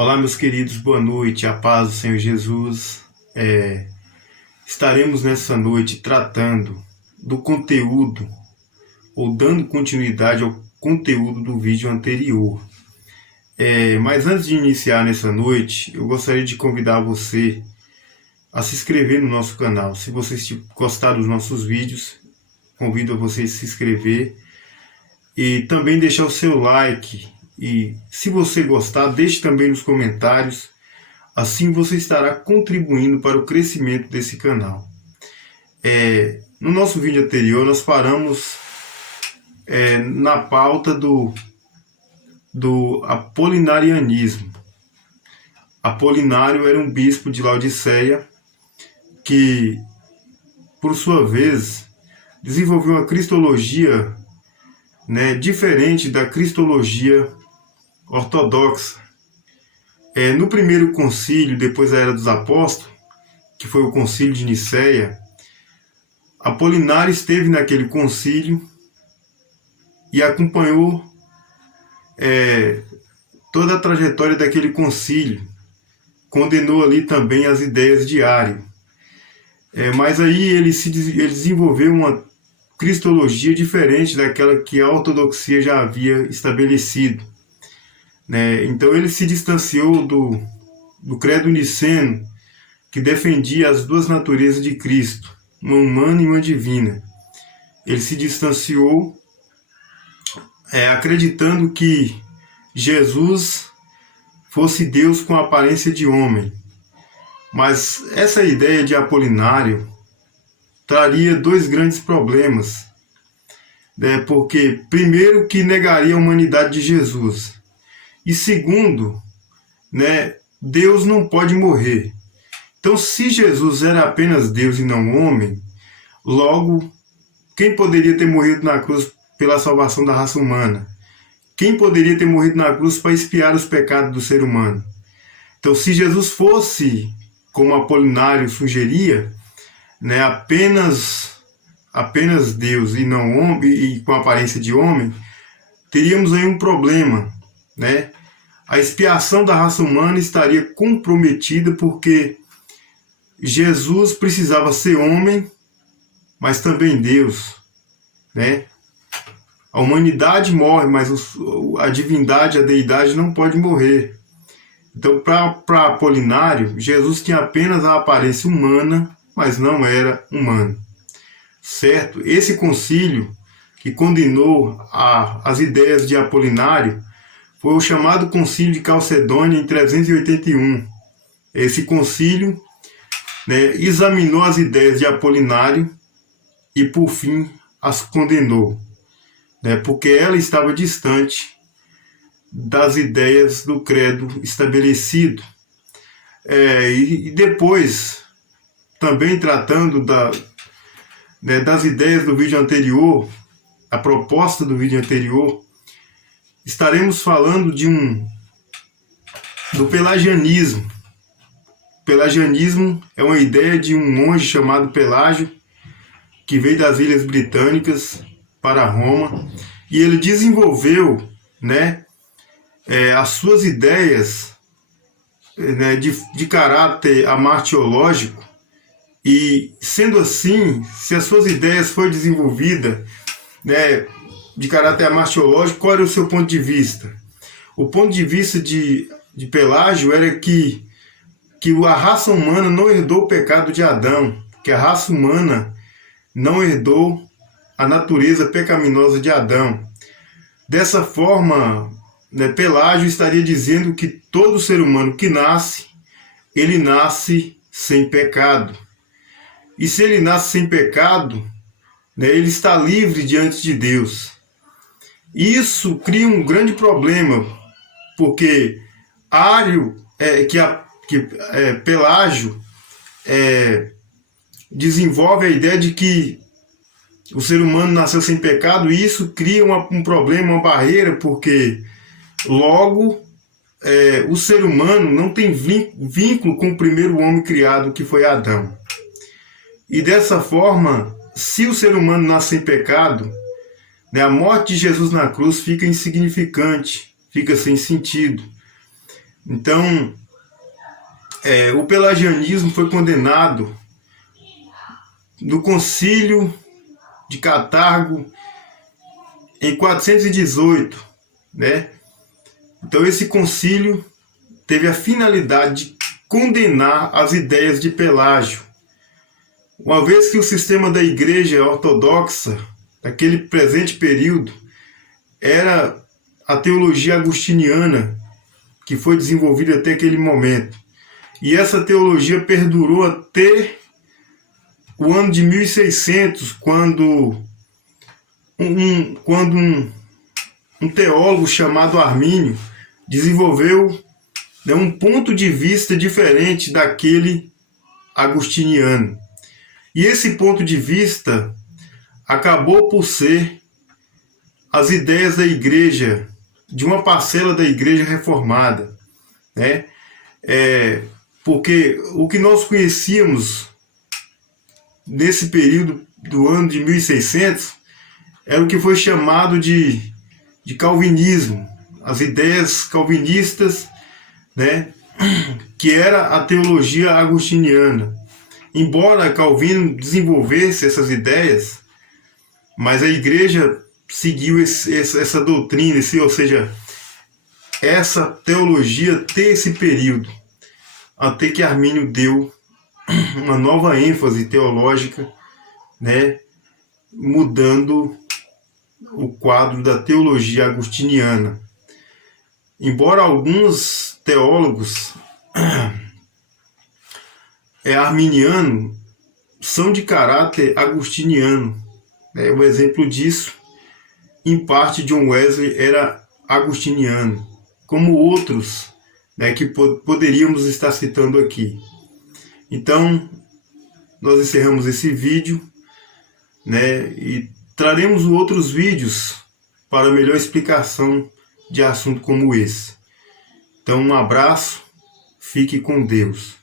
Olá, meus queridos, boa noite, a paz do Senhor Jesus. Estaremos nessa noite tratando do conteúdo, ou dando continuidade ao conteúdo do vídeo anterior. Mas antes de iniciar nessa noite, eu gostaria de convidar você a se inscrever no nosso canal. Se você gostar dos nossos vídeos, convido a você a se inscrever e também deixar o seu like. E se você gostar, deixe também nos comentários, assim você estará contribuindo para o crescimento desse canal. No nosso vídeo anterior nós paramos na pauta do apolinarianismo. Apolinário era um bispo de Laodiceia que, por sua vez, desenvolveu uma cristologia diferente da cristologia ortodoxa. No primeiro concílio, depois da Era dos Apóstolos, que foi o concílio de Nicéia, Apolinário esteve naquele concílio e acompanhou toda a trajetória daquele concílio. Condenou ali também as ideias de Ário. Mas aí ele desenvolveu uma cristologia diferente daquela que a ortodoxia já havia estabelecido. Então ele se distanciou do credo niceno, que defendia as duas naturezas de Cristo, uma humana e uma divina. Ele se distanciou acreditando que Jesus fosse Deus com a aparência de homem. Mas essa ideia de Apolinário traria dois grandes problemas. Porque, primeiro, que negaria a humanidade de Jesus. E segundo, Deus não pode morrer. Então, se Jesus era apenas Deus e não homem, logo, quem poderia ter morrido na cruz pela salvação da raça humana? Quem poderia ter morrido na cruz para expiar os pecados do ser humano? Então, se Jesus fosse, como Apolinário sugeria, apenas Deus e não homem, e com a aparência de homem, teríamos aí um problema, A expiação da raça humana estaria comprometida porque Jesus precisava ser homem, mas também Deus, A humanidade morre, mas a divindade, a deidade não pode morrer. Então, para Apolinário, Jesus tinha apenas a aparência humana, mas não era humano. Certo? Esse concílio que condenou as ideias de Apolinário foi o chamado Concílio de Calcedônia em 381. Esse concílio examinou as ideias de Apolinário e, por fim, as condenou, porque ela estava distante das ideias do credo estabelecido. E depois, também tratando das ideias do vídeo anterior, a proposta do vídeo anterior, estaremos falando do pelagianismo. Pelagianismo é uma ideia de um monge chamado Pelágio, que veio das Ilhas Britânicas para Roma, e ele desenvolveu as suas ideias de caráter amartiológico. E, sendo assim, se as suas ideias foram desenvolvidas de caráter amartiológico, qual era o seu ponto de vista? O ponto de vista de Pelágio era que a raça humana não herdou o pecado de Adão, que a raça humana não herdou a natureza pecaminosa de Adão. Dessa forma, Pelágio estaria dizendo que todo ser humano que nasce, ele nasce sem pecado. E se ele nasce sem pecado, ele está livre diante de Deus. Isso cria um grande problema, porque Pelágio desenvolve a ideia de que o ser humano nasceu sem pecado, e isso cria um problema, uma barreira, porque logo o ser humano não tem vínculo com o primeiro homem criado, que foi Adão. E dessa forma, se o ser humano nasce sem pecado, a morte de Jesus na cruz fica insignificante, fica sem sentido. Então, o pelagianismo foi condenado no Concílio de Cartago em 418, né? Então esse concílio teve a finalidade de condenar as ideias de Pelágio, uma vez que o sistema da Igreja Ortodoxa naquele presente período era a teologia agostiniana que foi desenvolvida até aquele momento. E essa teologia perdurou até o ano de 1600, quando um teólogo chamado Armínio desenvolveu, né, um ponto de vista diferente daquele agostiniano. E esse ponto de vista acabou por ser as ideias da igreja, de uma parcela da igreja reformada, né? Porque o que nós conhecíamos nesse período do ano de 1600 era o que foi chamado de calvinismo, as ideias calvinistas, né, que era a teologia agostiniana. Embora Calvino desenvolvesse essas ideias, mas a igreja seguiu essa doutrina, ou seja, essa teologia até esse período, até que Armínio deu uma nova ênfase teológica, né, mudando o quadro da teologia agostiniana. Embora alguns teólogos arminianos são de caráter agostiniano, né? Um exemplo disso, em parte, John Wesley era agostiniano, como outros, né, que poderíamos estar citando aqui. Então, nós encerramos esse vídeo, né, e traremos outros vídeos para melhor explicação de assunto como esse. Então, um abraço, fique com Deus.